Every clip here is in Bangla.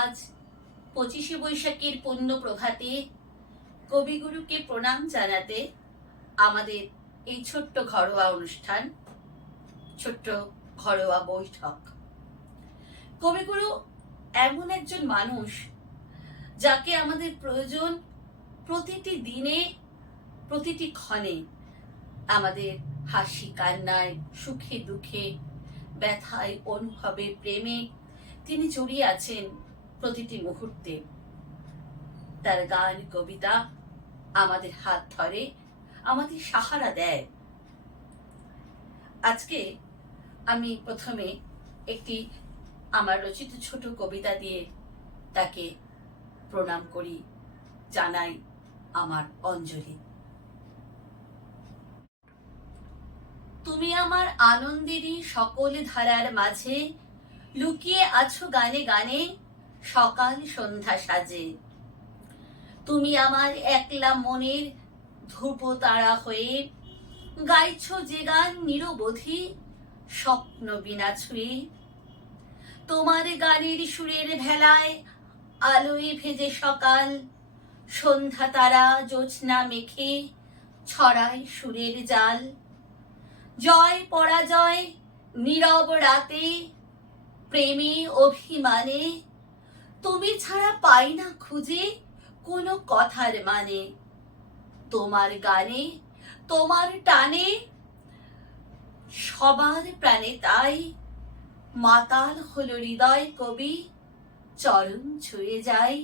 আজ পঁচিশে বৈশাখের পূর্ণ প্রভাতে কবিগুরুকে প্রণাম জানাতে আমাদের এই ছোট্ট ঘরোয়া অনুষ্ঠান, ছোট্ট ঘরোয়া বৈঠক। কবিগুরু এমন একজন মানুষ যাকে আমাদের প্রয়োজন প্রতিটি দিনে, প্রতিটি ক্ষণে আমাদের হাসি, কান্নায়, সুখে দুঃখে, ব্যথায়, অনুভবে, প্রেমে তিনি জড়িয়ে আছেন। প্রতিটি মুহূর্তে তার গান, কবিতা আমাদের হাত ধরে, আমাদের সাহারা দেয়। আজকে আমি প্রথমে একটি আমার রচিত ছোট কবিতা দিয়ে তাকে প্রণাম করি, জানাই আমার অঞ্জলি। তুমি আমার আনন্দেরই সকল ধারার মাঝে লুকিয়ে আছো গানে গানে সকাল সন্ধ্যা সাজে। তুমি আমার একলা মনের ধূপ তারা হয়ে গাইছ যে গান নিরবধি, স্বপ্ন বিনা ছুঁয়ে। তোমার গানের সুরের ভেলায় আলোয় ভেজে সকাল, সন্ধ্যা তারা জোছনা মেখে ছড়ায় সুরের জাল। জয় পরাজয় নীরব রাতে, প্রেমে অভিমানে তুমি ছাড়া পাই না খুঁজে কোনো কথার মানে। তোমার গানে, তোমার টানে, সবার প্রাণে তাই। মাতাল হল হৃদয় কবি, চরণ ছুঁয়ে যায়।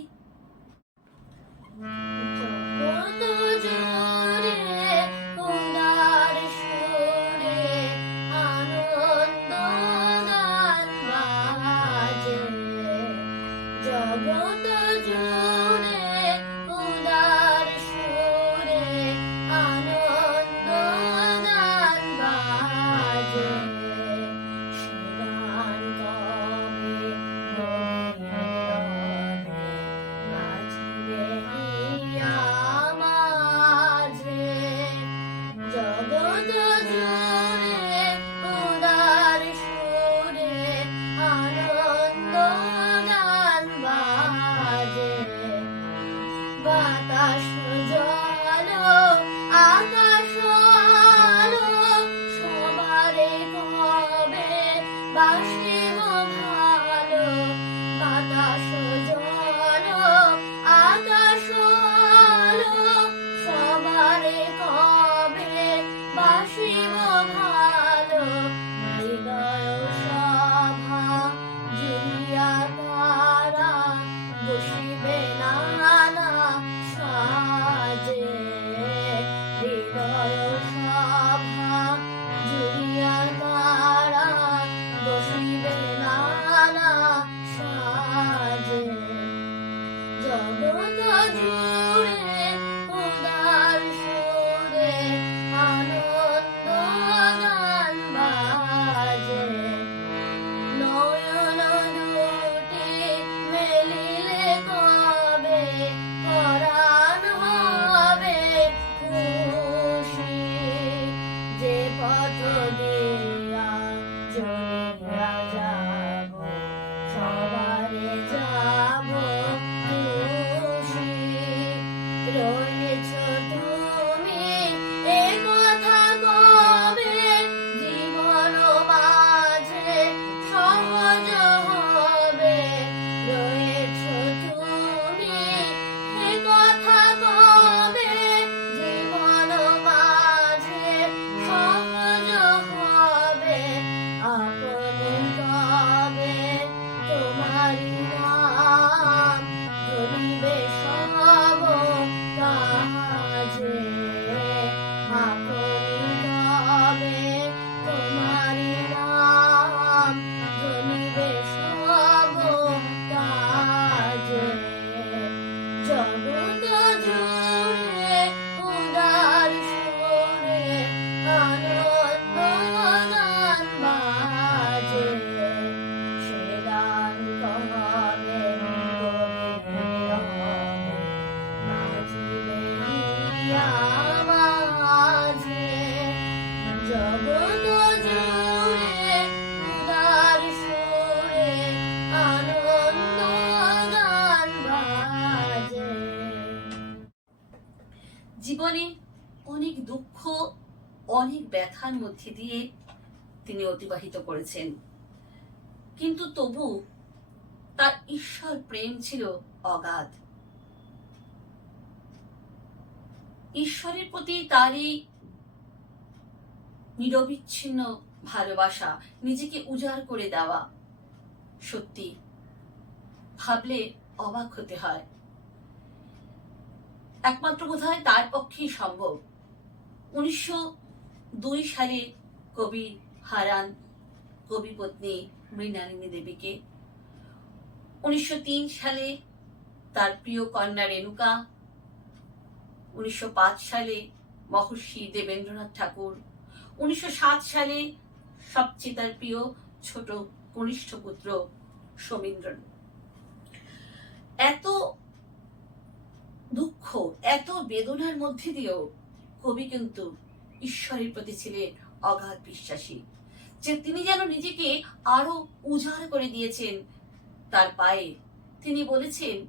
ব্যথার দিয়ে তিনি অতিবাহিত করেছেন। কিন্তু তবু তার ঈশ্বর প্রেম ছিল অগাধ। ঈশ্বরের প্রতি তার এই নিরবিচ্ছিন্ন ভালোবাসা, নিজেকে উজাড় করে দেওয়া, সত্যি ভাবলে অবাক হতে হয়। একমাত্র বোধ হয় তার পক্ষেই সম্ভব। উনিশশো দুই সালে কবি হারান, কবি পত্নী মৃণালিনী দেবীকে। উনিশশো তিন সালে তার প্রিয় কন্যা রেণুকা। উনিশশো পাঁচ সালে মহর্ষি দেবেন্দ্রনাথ ঠাকুর। উনিশশো সাত সালে সবচেয়ে তার প্রিয় ছোট কনিষ্ঠ পুত্র সমীন্দ্রন। এত দুঃখ, এত বেদনার মধ্যে দিয়েও কবি কিন্তু ঈশ্বরের প্রতি ছিলেন অগাধ বিশ্বাসী। যে তিনি যেন নিজেকে আরও উজাড় করে দিয়েছেন তার পায়ে। তিনি বলেছেন,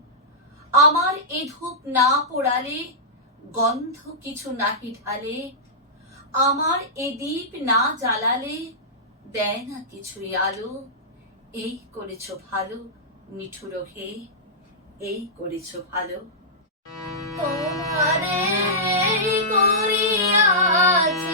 আমার এ ধূপ না পোড়ালে, গন্ধ কিছু নাহি ঢালে। আমার এ দীপ না জ্বালালে দেয় না কিছুই আলো। এই করেছ ভালো, নিঠুর হে, এই করেছ ভালো। তোমারে করিয়াছি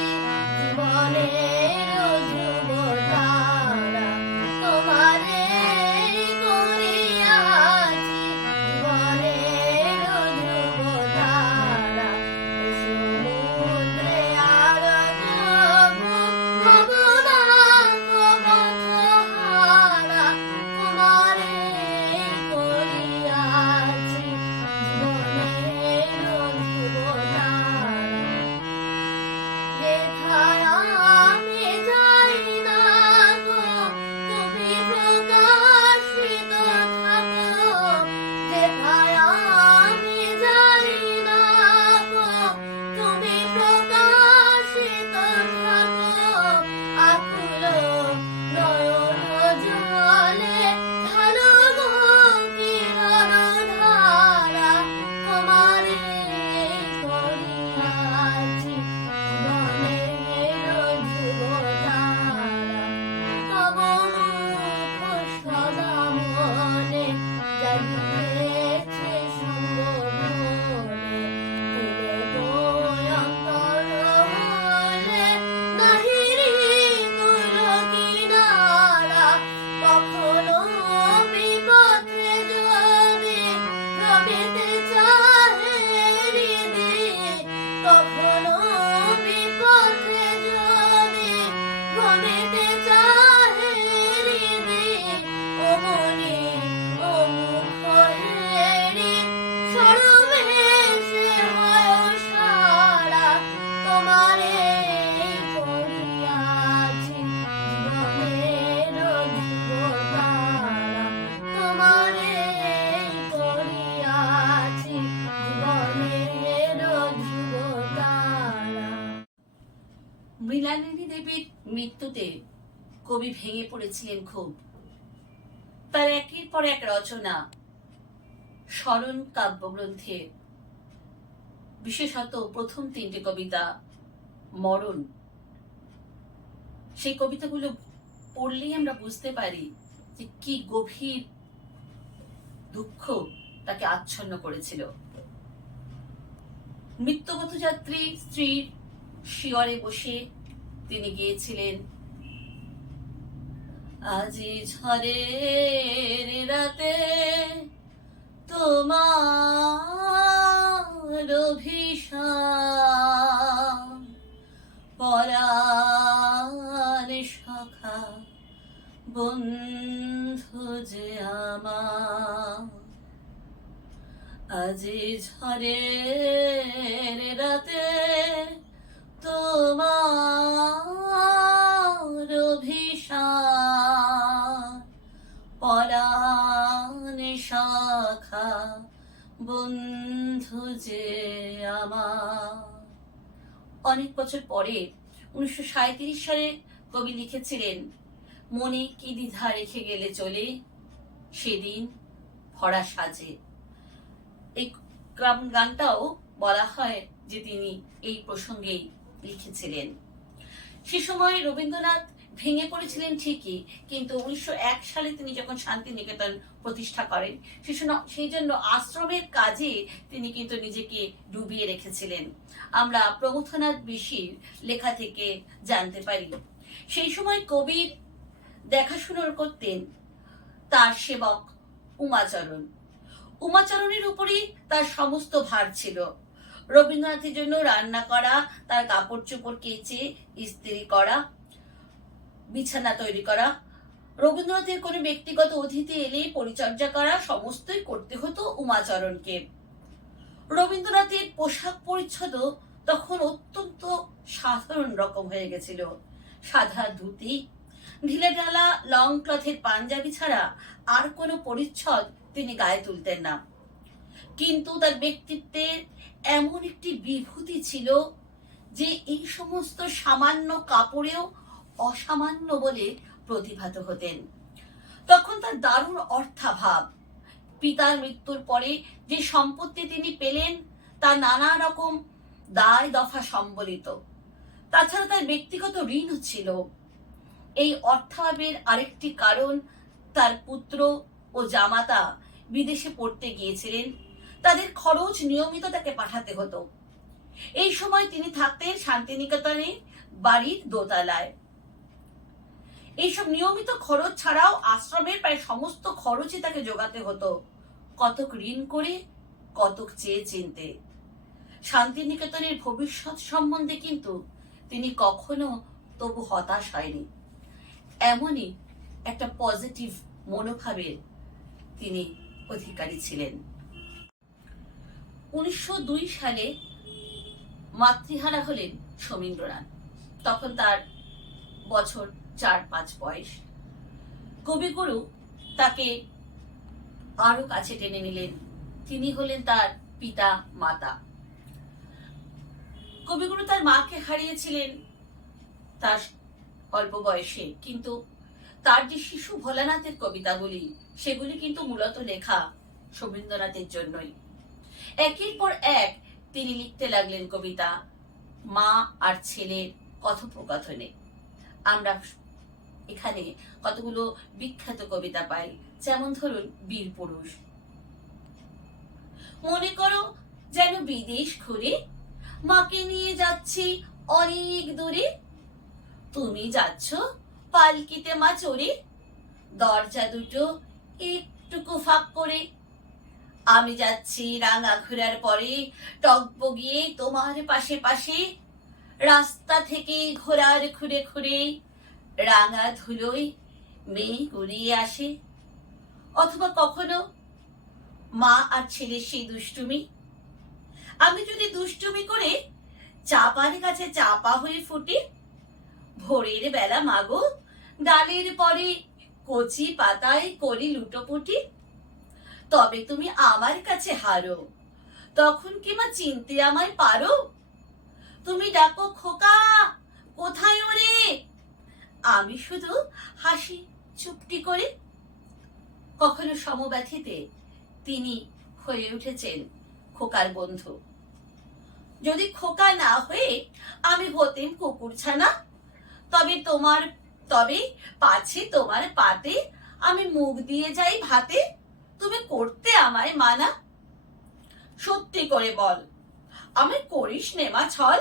দেবীর মৃত্যুতে কবি ভেঙে পড়েছিলেন খুব। তার একের পর এক রচনা স্মরণ কাব্যগ্রন্থে। বিশেষত প্রথম তিনটে কবিতা মরণ। সেই কবিতাগুলো পড়লেই আমরা বুঝতে পারি যে কি গভীর দুঃখ তাকে আচ্ছন্ন করেছিল। মৃত্যুগত যাত্রী স্ত্রীর শিয়রে বসে তিনি গিয়েছিলেন। আজি ঝড়ের রাতে তোমার অভিশাপ সখা, বন্ধু যে আমার। আজি ঝড়ের রাতে তোমার বন্ধু যে আমার। অনেক বছর পরে উনিশশো সালে কবি লিখেছিলেন, মনে কি দ্বিধা রেখে গেলে চলে? সেদিন ভরা সাজে। এই গানটাও বলা হয় যে তিনি এই প্রসঙ্গেই লিখেছিলেন। সে সময় রবীন্দ্রনাথ ভেঙে পড়েছিলেন ঠিকই, কিন্তু উনিশশো এক সালে তিনি যখন শান্তিনিকেতন প্রতিষ্ঠা করেন সেই জন্য আশ্রমের কাজে তিনি কিন্তু নিজেকে ডুবিয়ে রেখেছিলেন। আমরা প্রমথনাথ বিশির লেখা থেকে জানতে পারি, সেই সময় কবির দেখাশুনো করতেন তার সেবক উমাচরণ। উমাচরণের উপরই তার সমস্ত ভার ছিল। রবীন্দ্রনাথের জন্য রান্না করা, তার কাপড় চোপড় কেচে, ইস্ত্রি করা বিছানা তৈরি করা, রবীন্দ্রনাথের কোনো ব্যক্তিগত অতিথি এলে পরিচর্যা করা, সমস্তই করতে হতো উমাচরণকে। রবীন্দ্রনাথের পোশাক পরিচ্ছদও তখন অত্যন্ত সাধারণ রকম হয়ে গেছিল। সাদা ধুতি, ঢিলে ঢালা লং ক্লথের পাঞ্জাবি ছাড়া আর কোনো পরিচ্ছদ তিনি গায়ে তুলতেন না। কিন্তু তার ব্যক্তিত্বের এমন একটি বিভূতি ছিল যে এই সমস্ত সামান্য কাপড়েও অসামান্য বলে প্রতিভাত হতেন। তখন তার দারুণ অর্থাভাব। পিতার মৃত্যুর পরে যে সম্পত্তি তিনি পেলেন, তা নানা রকম দায় দফা সম্বলিত। তাছাড়া তার ব্যক্তিগত ঋণও ছিল। এই অর্থাভাবের আরেকটি কারণ তার পুত্র ও জামাতা বিদেশে পড়তে গিয়েছিলেন। তাদের খরচ নিয়মিত তাকে পাঠাতে হতো। এই সময় তিনি থাকতেন শান্তিনিকেতনে বাড়ির দোতলায়। এইসব নিয়মিত খরচ ছাড়াও আশ্রমের প্রায় সমস্ত খরচই তাকে জোগাতে হতো। কতক ঋণ করে, কতক চেয়ে চিনতে। শান্তিনিকেতনের ভবিষ্যৎ সম্বন্ধে কিন্তু তিনি কখনো তবু হতাশ হয়নি। এমনই একটা পজিটিভ মনোভাবের তিনি অধিকারী ছিলেন। উনিশশো দুই সালে মাতৃহারা হলেন সমীন্দ্রনাথ। তখন তার বছর চার পাঁচ বয়স। কবিগুরু তাকে আরও কাছে টেনে নিলেন। তিনি হলেন তার পিতা মাতা। কবিগুরু তার মাকে হারিয়েছিলেন তার অল্প বয়সে, কিন্তু তার যে শিশু ভোলানাথের কবিতাগুলি, সেগুলি কিন্তু মূলত লেখা শোভেন্দ্রনাথের জন্যই। একের পর এক তিনি লিখতে লাগলেন কবিতা, মা আর ছেলের কথোপকথনে। আমরা এখানে কতগুলো বিখ্যাত কবিতা পাই। যেমন ধরুন, বীর পুরুষ। মনে করো যেন বিদেশ ঘুরে মাকে নিয়ে যাচ্ছি অনেক দূরে। তুমি যাচ্ছ পালকিতে মা চড়ে দরজা দুটো একটুকু ফাঁক করে। আমি যাচ্ছি রাঙা ঘোরার পরে টকবগিয়ে তোমার পাশে পাশে। রাস্তা থেকে ঘোরার ঘুরে ঘুরে রাঙা ধুলোয় মেয়ে গড়িয়ে আসে। অথবা কখনো মা আর ছেলের সেই দুষ্টুমি। আমি যদি দুষ্টুমি করে চাপার কাছে চাপা হয়ে ফুটে, ভোরের বেলা মাগো, ডালের পরে কচি পাতায় করি লুটোপুটি, তবে তুমি আমার কাছে হারো। তখন কি মা চিনতে আমায় পারো? তুমি ডাকো খোকা, কোথায় ওরে? আমি শুধু হাসি চুপটি করে। কখনো সমব্যথিতে তিনি হয়ে উঠেছেন খোকার বন্ধু। যদি খোকা না হয়ে আমি হতেম কুকুর ছানা, তবে তোমার, তবে পাছে তোমার পাতে আমি মুখ দিয়ে যাই ভাতে, তুমি করতে আমায় মানা। সত্যি করে বল, আমি করিস নেমা ছল,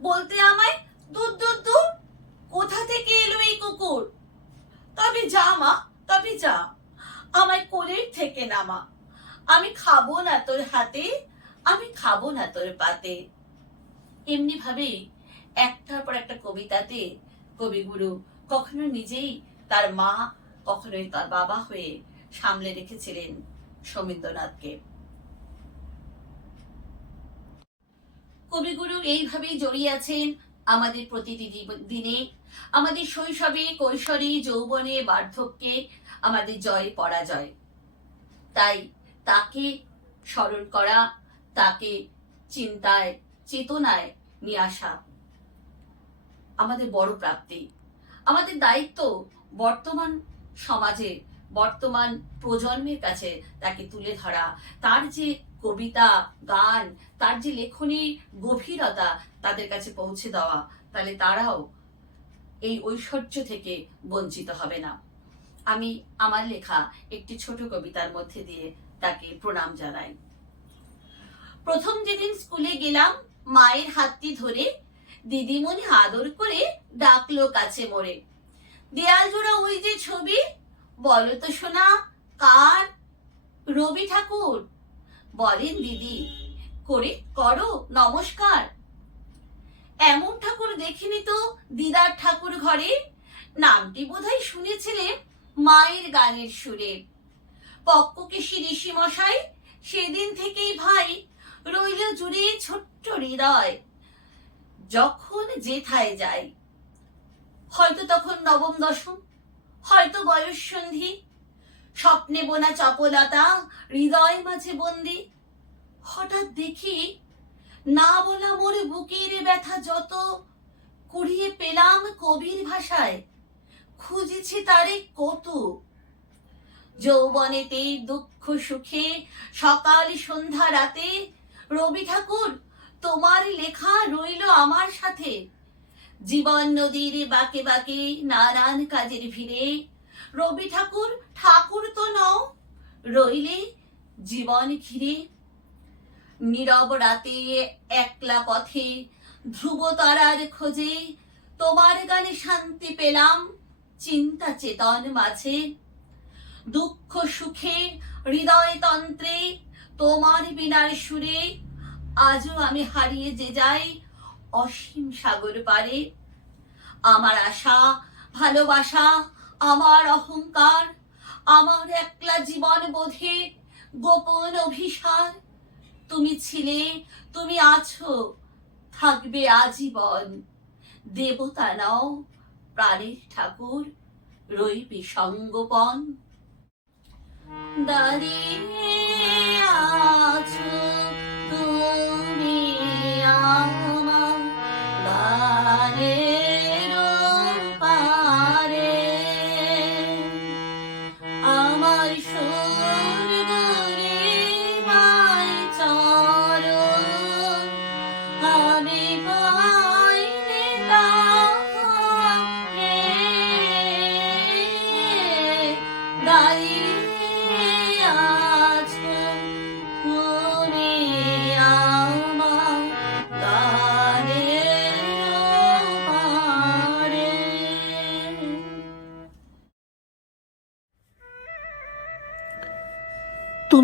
বলতে আমায় দূর দূর দূর কোথা থেকে এলো এই কুকুর তবে যা মা তবে যা আমায় কোলের থেকে নামা। আমি খাব না তোর হাতে, আমি খাব না তোর পাতে। এমনি ভাবেই একটার পর একটা কবিতাতে কবিগুরু কখনো নিজেই তার মা, কখনোই তার বাবা হয়ে সামলে রেখেছিলেন সমীন্দ্রনাথকে কবিগুরু এইভাবেই জড়িয়ে আছেন আমাদের প্রতিটি দিনে। আমাদের শৈশবে, কৈশোরে, যৌবনে, বার্ধক্যে, আমাদের জয়, পরাজয়। তাই তাকে স্মরণ করা, তাকে চিন্তায়, চেতনায় নিয়ে আসা আমাদের বড় প্রাপ্তি। আমাদের দায়িত্ব বর্তমান সমাজে, বর্তমান প্রজন্মের কাছে তাকে তুলে ধরা। তার যে কবিতা, গান, তার যে লেখনীর গভীরতা তাদের কাছে পৌঁছে দেওয়া। তাহলে তারাও এই ঐশ্বর্য থেকে বঞ্চিত হবে না। আমি আমার লেখা একটি ছোট কবিতার মধ্যে দিয়ে তাকে প্রণাম জানাই। প্রথম যেদিন স্কুলে গেলাম, মায়ের হাতটি ধরে দিদিমণি আদর করে ডাকলো কাছে মোড়ে। দেয়াল জোড়া ওই যে ছবি, বলো তো শোনা কার? রবি ঠাকুর। বলেন দিদি, করে করো, নমস্কার। এমন ঠাকুর দেখিনি তো দিদার ঠাকুর ঘরে। নামটি বোধহয় শুনেছিলে মায়ের গানের সুরে। পক্ককেশী ঋষি মশাই সেদিন থেকেই ভাই রইল জুড়ে ছোট্ট হৃদয়। যখন যেথায় যায় হয়তো তখন নবম, দশম, হয়তো বয়স সন্ধি। স্বপ্নে বোনা চপলতা, হৃদয় মাঝে বন্দি। হঠাৎ দেখি না বলা মোর বুকের ব্যথা যত। কুড়িয়ে পেলাম কবির ভাষায় খুঁজেছি তারে কত? যৌবনেতে দুঃখ সুখে, সকাল সন্ধ্যা রাতে, রবি ঠাকুর, তোমার লেখা রইল আমার সাথে। জীবন নদীর বাকে বাকে নানান কাজের ভিড়ে, রবি ঠাকুর ঠাকুর তো নও, রইলে জীবন ঘিরে। নীরব রাতে একলা পথে, ধ্রুব তারার খোঁজে, তোমার গানে শান্তি পেলাম। চিন্তা চেতন মাঝে, দুঃখ সুখে, হৃদয় তন্ত্রে, তোমার বিনার সুরে, আজও আমি হারিয়ে যে যাই অসীম সাগর পারে। আমার আশা, ভালোবাসা, আমার অহংকার, আমার একলা জীবন বোধে গোপন অভিসার। তুমি ছিলে, তুমি আছো, থাকবে আজীবন। দেবতা নাও প্রাণের ঠাকুর রইবি সঙ্গপন। দাঁড়িয়ে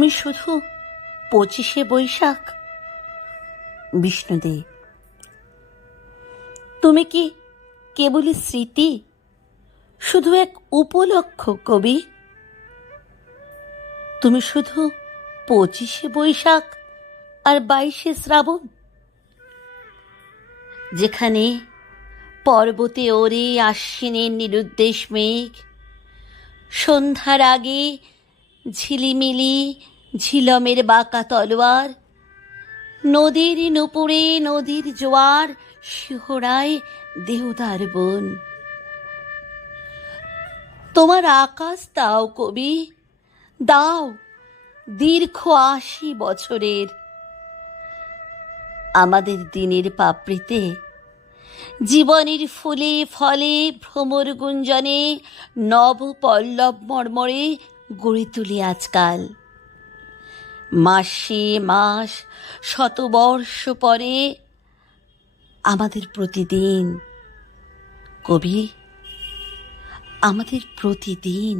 তুমি শুধু পঁচিশে বৈশাখ? বিষ্ণুদে তুমি কি কেবলই স্মৃতি? শুধু এক উপলক্ষ কবি? তুমি শুধু পঁচিশে বৈশাখ আর বাইশে শ্রাবণ? যেখানে পর্বতে ওরে আশ্বিনের নিরুদ্দেশ মেঘ, সন্ধ্যার আগে ঝিলিমিলি ঝিলমের বাঁকা তলোয়ার। নদীর নুপুরে নদীর জোয়ার, শিহরায় দেহদার বন। তোমার আকাশ দাও কবি, দাও দীর্ঘ আশি বছরের। আমাদের দিনের পাপড়িতে, জীবনের ফুলে ফলে ভ্রমর গুঞ্জনে নব পল্লব মর্মরে গড়ে তুলি আজকাল। মাসে মাস শতবর্ষ পরে আমাদের প্রতিদিন কবি আমাদের প্রতিদিন